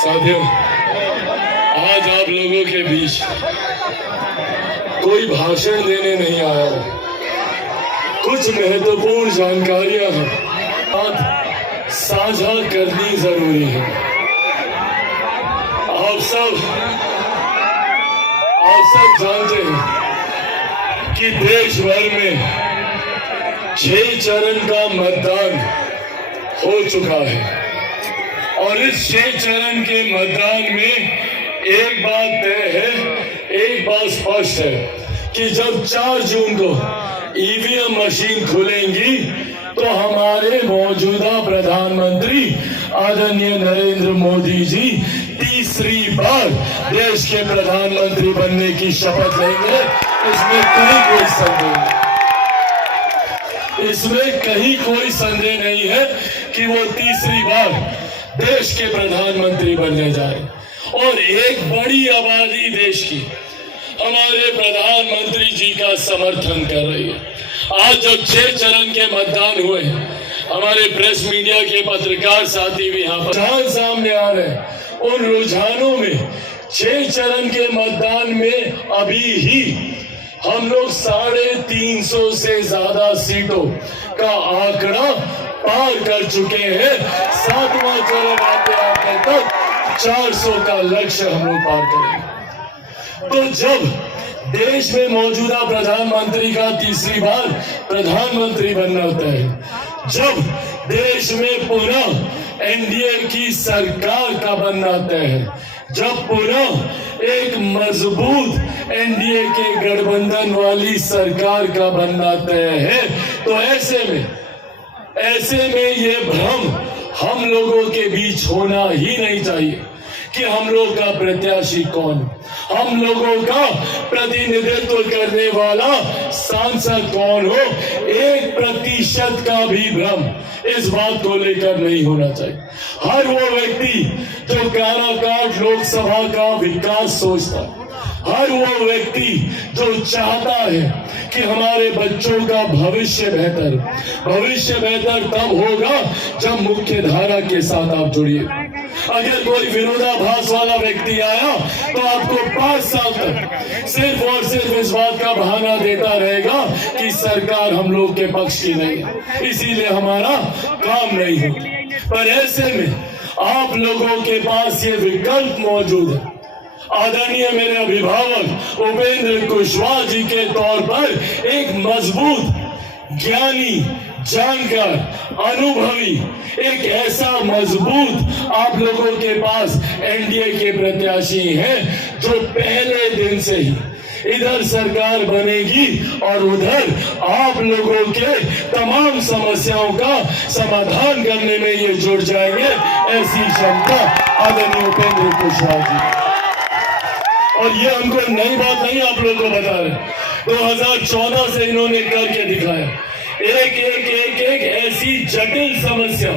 साथियों, आज आप लोगों के बीच कोई भाषण देने नहीं आया हूं। कुछ महत्वपूर्ण जानकारियां हैं, साझा करनी जरूरी है। आप सब जानते हैं कि देश भर में 6 चरण का मतदान हो चुका है और इस 6 चरण के मतदान में एक बात तय है, एक बात स्पष्ट है कि जब 4 जून को ईवीएम मशीन खुलेंगी तो हमारे मौजूदा प्रधानमंत्री आदरणीय नरेंद्र मोदी जी तीसरी बार देश के प्रधानमंत्री बनने की शपथ लेंगे। इसमें कहीं कोई संदेह नहीं है कि वो तीसरी बार देश के प्रधानमंत्री बनने जा रहे और एक बड़ी आबादी देश की हमारे प्रधानमंत्री जी का समर्थन कर रही है। आज जब 6 चरण के मतदान हुए, हमारे प्रेस मीडिया के पत्रकार साथी भी यहाँ पर रुझान सामने आ रहे हैं। उन रुझानों में 6 चरण के मतदान में अभी ही हम लोग 350 से ज्यादा सीटों का आंकड़ा पार कर चुके हैं। 7वां चरण आते आते तक 400 का लक्ष्य हम लोग पार करेंगे। तो जब देश में मौजूदा प्रधानमंत्री का तीसरी बार प्रधानमंत्री बनना होता है, जब देश में पुनः एनडीए की सरकार का बनना तय है, जब पुनः एक मजबूत एनडीए के गठबंधन वाली सरकार का बनना तय है, तो ऐसे में ये भ्रम हम लोगों के बीच होना ही नहीं चाहिए कि हम लोग का प्रत्याशी कौन, हम लोगों का प्रतिनिधित्व करने वाला सांसद कौन हो। 1% का भी भ्रम इस बात को लेकर नहीं होना चाहिए। हर वो व्यक्ति जो काराकाट लोकसभा का विकास सोचता है, हर वो व्यक्ति जो चाहता है कि हमारे बच्चों का भविष्य बेहतर तब होगा जब मुख्य धारा के साथ आप जुड़िए। अगर कोई विरोधाभास वाला व्यक्ति आया तो आपको 5 साल तक सिर्फ और सिर्फ इस बात का बहाना देता रहेगा कि सरकार हम लोग के पक्ष की नहीं है, इसीलिए हमारा काम नहीं होगा। पर ऐसे में आप लोगों के पास ये विकल्प मौजूद है। आदरणीय मेरे अभिभावक उपेंद्र कुशवाहा जी के तौर पर एक मजबूत, ज्ञानी, जानकार, अनुभवी, एक ऐसा मजबूत आप लोगों के पास एनडीए के प्रत्याशी हैं जो पहले दिन से ही इधर सरकार बनेगी और उधर आप लोगों के तमाम समस्याओं का समाधान करने में ये जुड़ जाएंगे। ऐसी क्षमता आदरणीय उपेंद्र कुशवाहा जी, और ये हमको नई बात नहीं आप लोगों को बता रहे। 2014 से इन्होंने करके दिखाया। एक ऐसी जटिल समस्या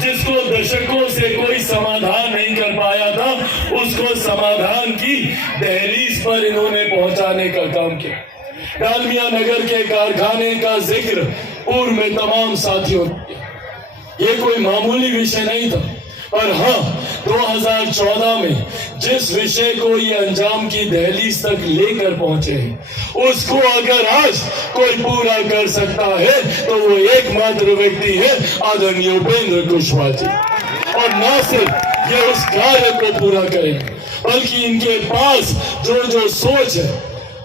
जिसको दशकों से कोई समाधान नहीं कर पाया था, उसको समाधान की दहलीज पर इन्होंने पहुंचाने का काम किया। डालमिया नगर के कारखाने का जिक्र पूर्व में तमाम साथियों ने किया। ये कोई मामूली विषय नहीं था, पर हाँ, 2014 में जिस विषय को ये अंजाम की दहलीज तक लेकर पहुंचे हैं, उसको अगर आज कोई पूरा कर सकता है तो वो एकमात्र व्यक्ति है आदरणीय उपेंद्र कुशवाहा जी। और न सिर्फ ये उस कार्य को पूरा करेंगे, बल्कि इनके पास जो सोच है,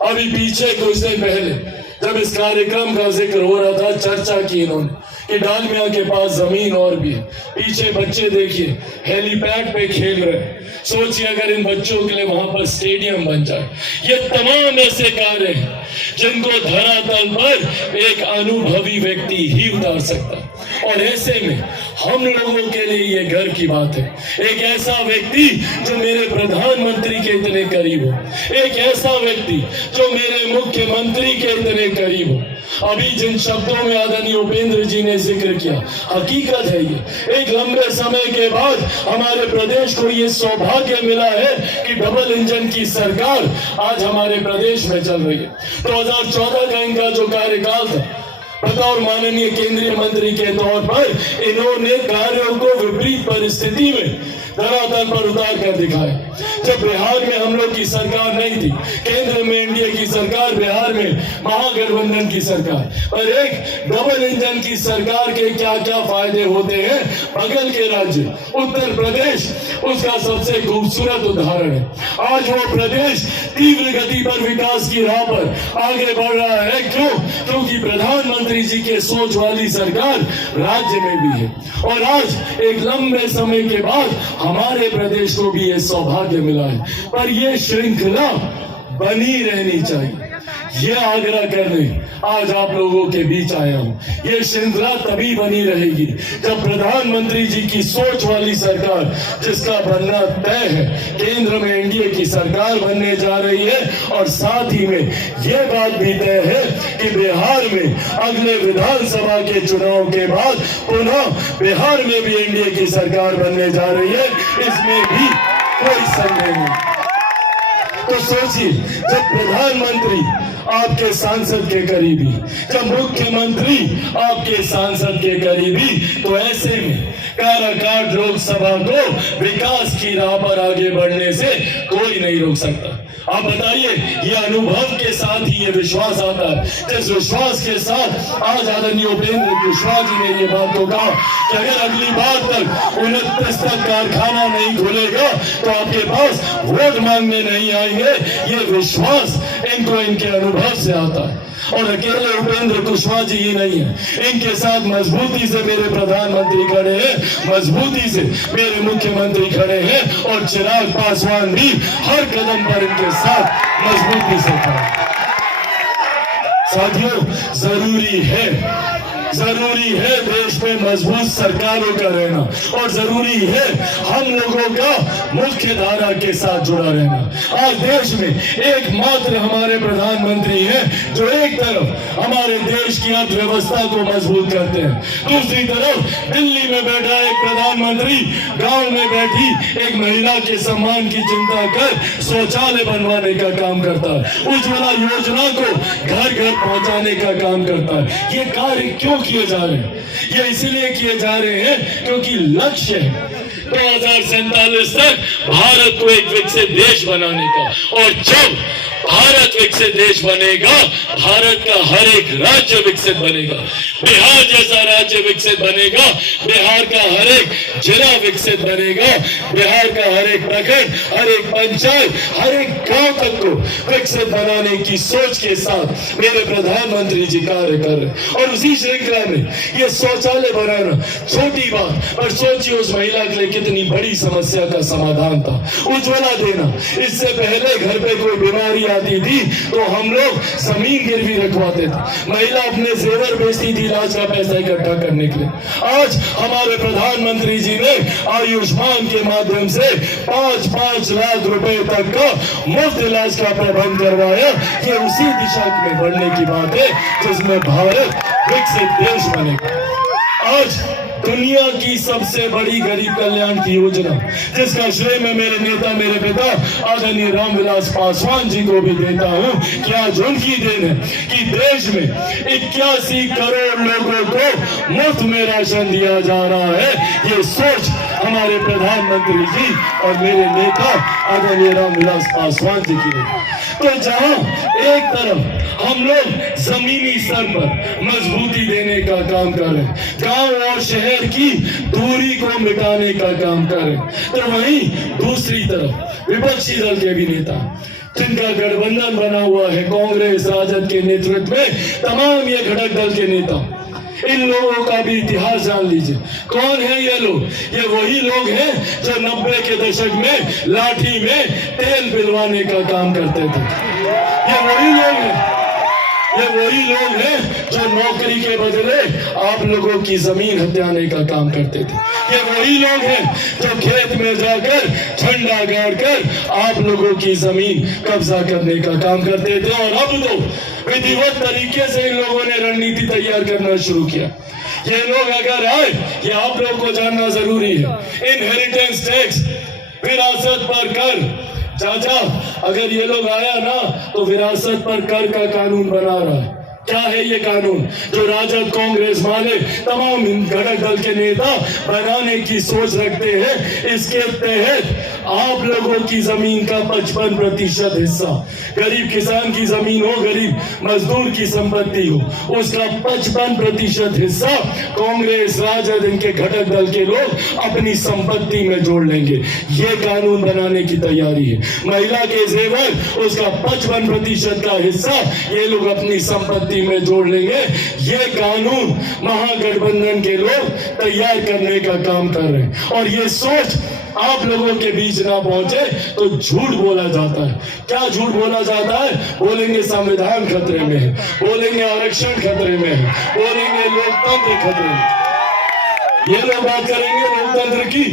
अभी पीछे कुछ दिन पहले जब इस कार्यक्रम का जिक्र हो रहा था, चर्चा की इन्होंने कि डालमिया के पास जमीन और भी है। पीछे बच्चे देखिए हेलीपैड पे खेल रहे हैं। सोचिए अगर इन बच्चों के लिए वहां पर स्टेडियम बन जाए। ये तमाम ऐसे कार्य हैं जिनको धरातल पर एक अनुभवी व्यक्ति ही उतार सकता है। और ऐसे में हम लोगों के लिए ये गर्व की बात है, एक ऐसा व्यक्ति जो मेरे प्रधानमंत्री के इतने करीब हो, एक ऐसा व्यक्ति जो मेरे मुख्यमंत्री के इतने करीब हो। अभी जिन शब्दों में आदरणीय उपेंद्र जी ने जिक्र किया, हकीकत है ये। एक लंबे समय के बाद हमारे प्रदेश को ये सौभाग्य मिला है कि डबल इंजन की सरकार आज हमारे प्रदेश में चल रही है। 2014 का इनका जो कार्यकाल था, बतौर माननीय केंद्रीय मंत्री के तौर पर इन्होंने कार्यों को विपरीत परिस्थिति में धरातल पर उतार कर दिखाया। जब बिहार में हम लोग की सरकार नहीं थी, केंद्र में एनडीए की सरकार, बिहार में महागठबंधन की सरकार, पर एक डबल इंजन की सरकार के क्या क्या फायदे होते हैं, बगल के राज्य उत्तर प्रदेश उसका सबसे खूबसूरत उदाहरण है। आज वो प्रदेश तीव्र गति पर विकास की राह पर आगे बढ़ रहा है। क्यों? क्योंकि प्रधानमंत्री जी के सोच वाली सरकार राज्य में भी है, और आज एक लंबे समय के बाद हमारे प्रदेश को भी ये सौभाग्य मिला है। पर ये श्रृंखला बनी रहनी चाहिए, ये आग्रह करने आज आप लोगों के बीच आया हूं। ये श्रृंखला तभी बनी रहेगी जब प्रधानमंत्री जी की सोच वाली सरकार, जिसका बनना तय है, केंद्र में एनडीए की सरकार बनने जा रही है, और साथ ही में ये बात भी तय है कि बिहार में अगले विधानसभा के चुनाव के बाद पुनः बिहार में भी एनडीए की सरकार बनने जा रही है, इसमें भी कोई संदेह नहीं। तो सोचिए, जब प्रधानमंत्री आपके सांसद के करीबी, जब मुख्यमंत्री आपके सांसद के करीबी, तो ऐसे में काराकाट लोकसभा को विकास की राह पर आगे बढ़ने से कोई नहीं रोक सकता। आप बताइए, ये अनुभव के साथ ही ये विश्वास आता है, जिस विश्वास के साथ आज आदरणीय उपेंद्र कुशवाहा जी ने ये बात को कहा कि अगर अगली बार तक 29 तक कारखाना नहीं खुलेगा तो आपके पास वोट मांगने नहीं आएंगे। ये विश्वास इनको इनके अनुभव से आता है, और अकेले उपेंद्र कुशवाहा जी ही नहीं है, इनके साथ मजबूती से मेरे प्रधानमंत्री खड़े हैं, मजबूती से मेरे मुख्यमंत्री खड़े हैं, और चिराग पासवान भी हर कदम पर इनके साथ मजबूती से खड़े। साथियों, जरूरी है देश में मजबूत सरकारों का रहना, और जरूरी है हम लोगों का मुख्य धारा के साथ जुड़ा रहना। आज देश में एकमात्र हमारे प्रधानमंत्री हैं जो एक तरफ हमारे देश की अर्थव्यवस्था को मजबूत करते हैं, दूसरी तरफ दिल्ली में बैठा एक प्रधानमंत्री गांव में बैठी एक महिला के सम्मान की चिंता कर शौचालय बनवाने का काम करता है, उज्ज्वला योजना को घर घर पहुंचाने का काम करता है। ये कार्य क्यों किए जा रहे हैं? ये इसलिए किए जा रहे हैं क्योंकि लक्ष्य है 2047 तक भारत को एक विकसित देश बनाने का, और जब भारत विकसित देश बनेगा, भारत का हर एक राज्य विकसित बनेगा, बिहार जैसा राज्य विकसित बनेगा, बिहार का हर एक जिला विकसित बनेगा, बिहार का हर एक प्रखंड, हर एक पंचायत, हर एक गांव तक को विकसित बनाने की सोच के साथ मेरे प्रधानमंत्री जी कार्य कर रहे हैं। और उसी श्रृंखला में ये शौचालय बनाना छोटी बात, पर सोचिए उस महिला के लिए कितनी बड़ी समस्या का समाधान था। उज्ज्वला देना, इससे पहले घर पे कोई बीमारी आती थी तो हम लोग जमीन गिरवी रखवाते थे, महिला अपने जेवर बेचती थी इलाज का पैसा इकट्ठा करने के लिए। आज हमारे प्रधानमंत्री जी ने आयुष्मान के माध्यम से 5-5 लाख रुपए तक का मुफ्त इलाज का प्रबंध करवाया। ये उसी दिशा में बढ़ने की बात है जिसमें भारत विकसित देश बनेगा। आज दुनिया की सबसे बड़ी गरीब कल्याण की योजना, जिसका श्रेय मैं मेरे नेता, मेरे पिता आदरणीय रामविलास पासवान जी को भी देता हूं, कि आज उनकी देन है कि देश में 81 करोड़ लोगों को मुफ्त में राशन दिया जा रहा है। ये सोच हमारे प्रधानमंत्री जी और मेरे नेता आदरणीय रामविलास पासवान जी की है। तो जहां एक तरफ हम लोग जमीनी स्तर पर मजबूती देने का काम कर रहे हैं, गांव और शहर की दूरी को मिटाने का काम कर रहे हैं, तो वहीं दूसरी तरफ विपक्षी दल के भी नेता, जिनका गठबंधन बना हुआ है कांग्रेस राजद के नेतृत्व में, तमाम ये घटक दल के नेता, इन लोगों का भी इतिहास जान लीजिए। कौन है ये लोग? ये वही लोग हैं जो 90 के दशक में लाठी में तेल पिलवाने का काम करते थे। ये वही लोग हैं जो नौकरी के बदले आप लोगों की जमीन हथियाने का काम करते थे। ये वही लोग हैं जो खेत में जाकर झंडा गाड़कर आप लोगों की जमीन कब्जा करने का काम करते थे। और अब तो विधिवत तरीके से इन लोगों ने रणनीति तैयार करना शुरू किया। ये लोग अगर आए, ये आप लोग को जानना जरूरी है, इनहेरिटेंस टैक्स, विरासत पर कर। चाचा, अगर ये लोग आया ना तो विरासत पर कर का कानून बना रहा है। क्या है ये कानून जो राजद कांग्रेस वाले तमाम घटक दल के नेता बनाने की सोच रखते हैं? इसके तहत आप लोगों की जमीन का 55% हिस्सा, गरीब किसान की जमीन हो, गरीब मजदूर की संपत्ति हो, उसका 55% हिस्सा कांग्रेस राजद इनके घटक दल के लोग अपनी संपत्ति में जोड़ लेंगे। ये कानून बनाने की तैयारी है। महिला के जेवर उसका 55% का हिस्सा ये लोग अपनी संपत्ति में जोड़ लेंगे। ये कानून महागठबंधन के लोग तैयार करने का काम कर रहे हैं और ये सोच आप लोगों के बीच ना पहुंचे तो झूठ बोला जाता है। क्या झूठ बोला जाता है? बोलेंगे संविधान खतरे में है, बोलेंगे आरक्षण खतरे में है, बोलेंगे लोकतंत्र खतरे में। ये लोग बात करेंगे लोकतंत्र की,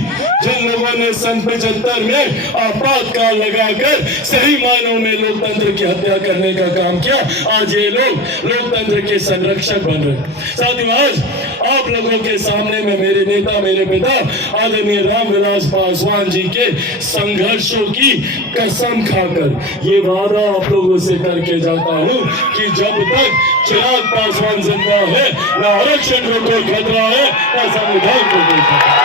जिन लोगों ने सन 75 में आपातकाल लगाकर सही मायनों में लोकतंत्र की हत्या करने का काम किया। आज ये लोग लोकतंत्र के संरक्षक बन रहे। साथियों, आज आप लोगों के सामने में मेरे नेता, मेरे पिता आदरणीय रामविलास पासवान जी के संघर्षों की कसम खाकर ये वादा आप लोगों से करके जाता हूं कि जब तक चिराग पासवान जिंदा है, ना आरक्षण को कोई खतरा है, ना संविधान को कोई खतरा।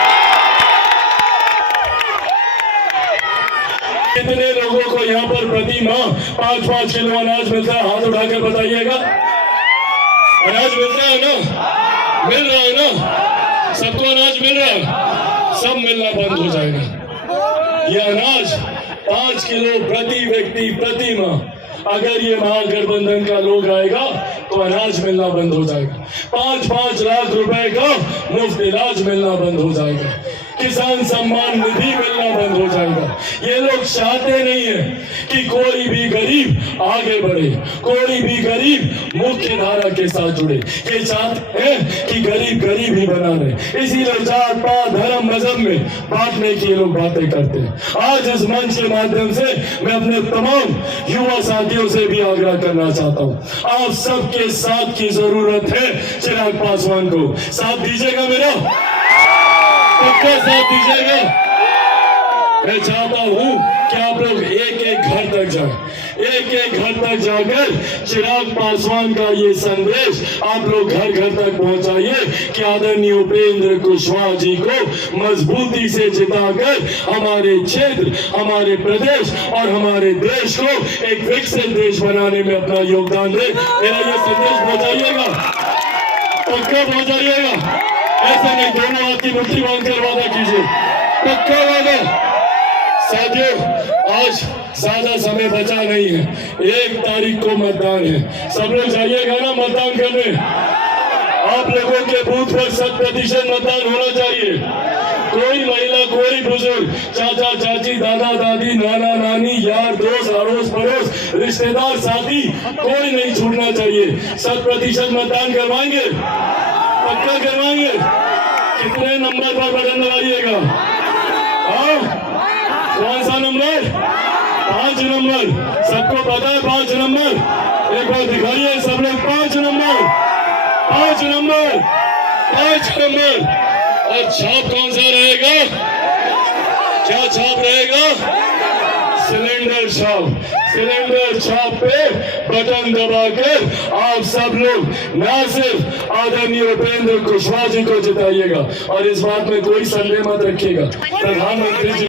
कितने लोगों को यहाँ पर प्रति माह 5-5 किलो अनाज मिलता है? हाथ उठाकर बताइएगा। अनाज मिलता है ना? मिल रहा है ना? सबको अनाज मिल रहा है? सब मिलना बंद हो जाएगा। ये अनाज 5 किलो प्रति व्यक्ति प्रति माह अगर ये महागठबंधन का लोग आएगा तो अनाज मिलना बंद हो जाएगा। 5-5 लाख रुपए का मुफ्त इलाज मिलना बंद हो जाएगा। किसान सम्मान निधि मिलना बंद हो जाएगा। ये लोग चाहते नहीं है कि कोई भी गरीब आगे बढ़े, कोई भी गरीब मुख्य धारा के साथ जुड़े। ये चाहते हैं कि गरीब गरीब ही बना रहे। इसीलिए जात पात धर्म मजहब में बांटने की ये लोग बातें करते हैं। आज इस मंच के माध्यम से मैं अपने तमाम युवा साथियों से भी आग्रह करना चाहता हूँ, आप सबके साथ की जरूरत है। चिराग पासवान को साथ दीजिएगा, मेरा पक्का साथ दीजिएगा। मैं चाहता हूं कि आप लोग एक एक घर तक जाएं, एक एक घर तक जाकर चिराग पासवान का ये संदेश आप लोग घर घर तक पहुंचाइए कि आदरणीय उपेंद्र कुशवाहा जी को मजबूती से जिताकर हमारे क्षेत्र, हमारे प्रदेश और हमारे देश को एक विकसित देश बनाने में अपना योगदान दे। मेरा ये संदेश पहुंचाइएगा, पक्का पहुंचाइएगा। ऐसा नहीं, दोनों हाथ की मुट्ठी बांधकर वादा कीजिए, पक्का वादा। साथियों, आज ज्यादा समय बचा नहीं है, 1 तारीख को मतदान है। सब लोग जाइएगा ना मतदान करने। आप लोगों के बूथ पर 100% मतदान होना चाहिए। कोई महिला, कोई बुजुर्ग, चाचा चाची, दादा दादी, नाना नानी, यार दोस्त, अड़ोस पड़ोस, रिश्तेदार, साथी, कोई नहीं छूटना चाहिए। 100% मतदान करवाएंगे, पक्का करवाएंगे। कितने नंबर पर बटन दबाइएगा? कौन सा नंबर? 5 नंबर। सबको पता है 5 नंबर? एक बार दिखाइए सब लोग। 5 नंबर, 5 नंबर, 5 नंबर। और छाप कौन सा रहेगा? क्या छाप रहेगा? सिलेंडर छाप। सिलेंडर छाप पे बटन दबाकर आप सब लोग न सिर्फ आदरणीय उपेंद्र कुशवाहा जी को जिताइएगा, और इस बात में कोई संदेह मत रखिएगा, प्रधानमंत्री जी